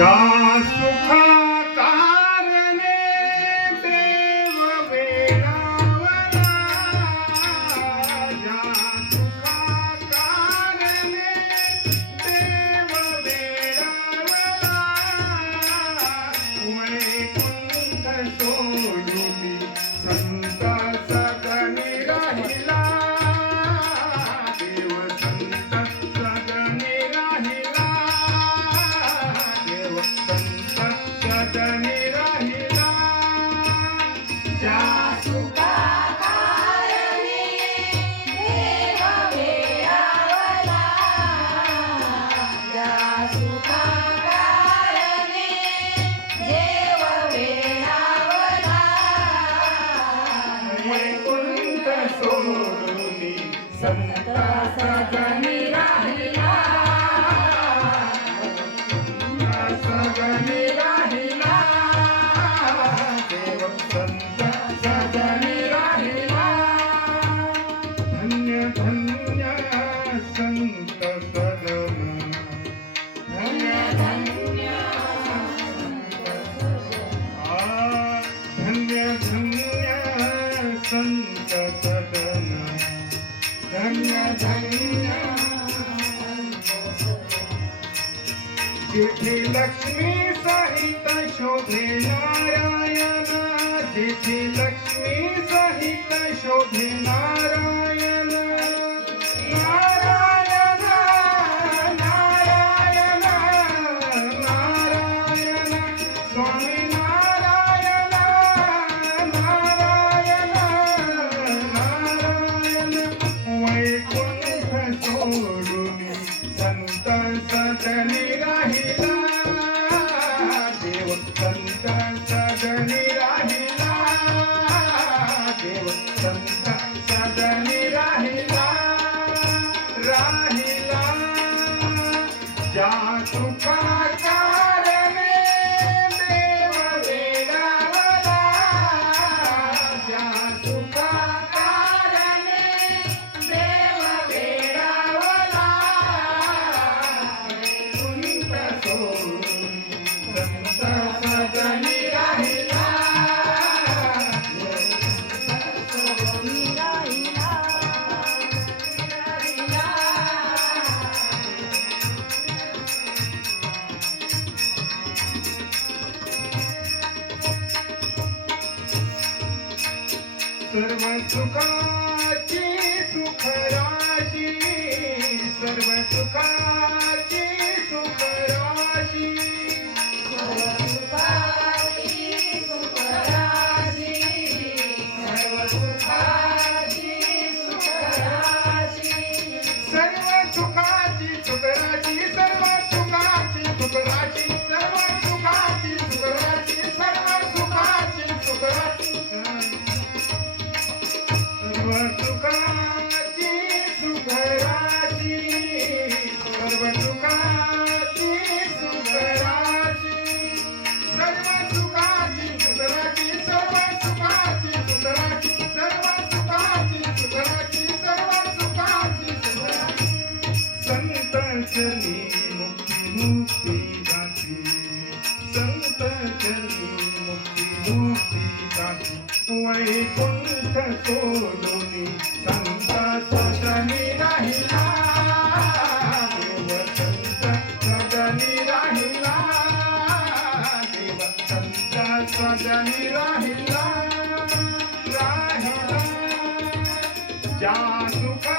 ज्या सुखा कारणे देव वेळावला, ज्या सुखा कारणे देव वेळावला, वैकुंठ सोडून संत सगणी राहिला, देव संत सगणी राहिला, देव संत सगणी राहिला. ज्या सुखा कारणे देव वेळावला, ज्या सुखा कारणे देव वेळावला, वैकुंठ सोडून संत सगणी राहिला, सगणी राहिला, देव संत सगणी राहिला. धन्य धन्य संत सगम, धन्य धन्य धन्य धन्य संत सगम, धन्य धन्य. जेथे लक्ष्मी सहित शोभे नारायण, जेथे लक्ष्मी सहित शोभे नारायण, नारायण नारायण नारायण, स्वामी नारायण नारायण नारायण. वैकुंठ सोडून संत सगणी राहिला, देव संत सगणी राहिला, देव संत सगणी राहिला, राहिला. ज्या सुखा कारणे देव वेळावला, ज्या सुखा कारणे देव वेळावला, वैकुंठ सोडून संत सगणी राहिला, सगणी राहिला, राहिला. सर्व सुखाची सुखराशी, सर्व सुखाची सुखराशी, सर्व सुखाची सुखराशी, सर्व सुखाची सुखराशी, सर्व सुखाची सुखराशी, सर्व सुखाची सुखराशी, सर्व सुखाची सुखराशी, सर्व सुखाची सुखराशी, सर्व सुखाची सुखराशी, सर्व सुखाची सुखराशी, सर्व सुखाची सुखराशी, सर्व सुखाची सुखराशी, सर्व सुखाची सुखराशी, सर्व सुखाची सुखराशी. संत चरणी मुक्ती मुक्ती दाती, संत चरणी मुक्ती मुक्ती दाती. वैकुंठ सोडून संत सगणी राहिला, देव संत सगणी राहिला, देव संत सगणी राहिला, राहिला. ज्या सुखा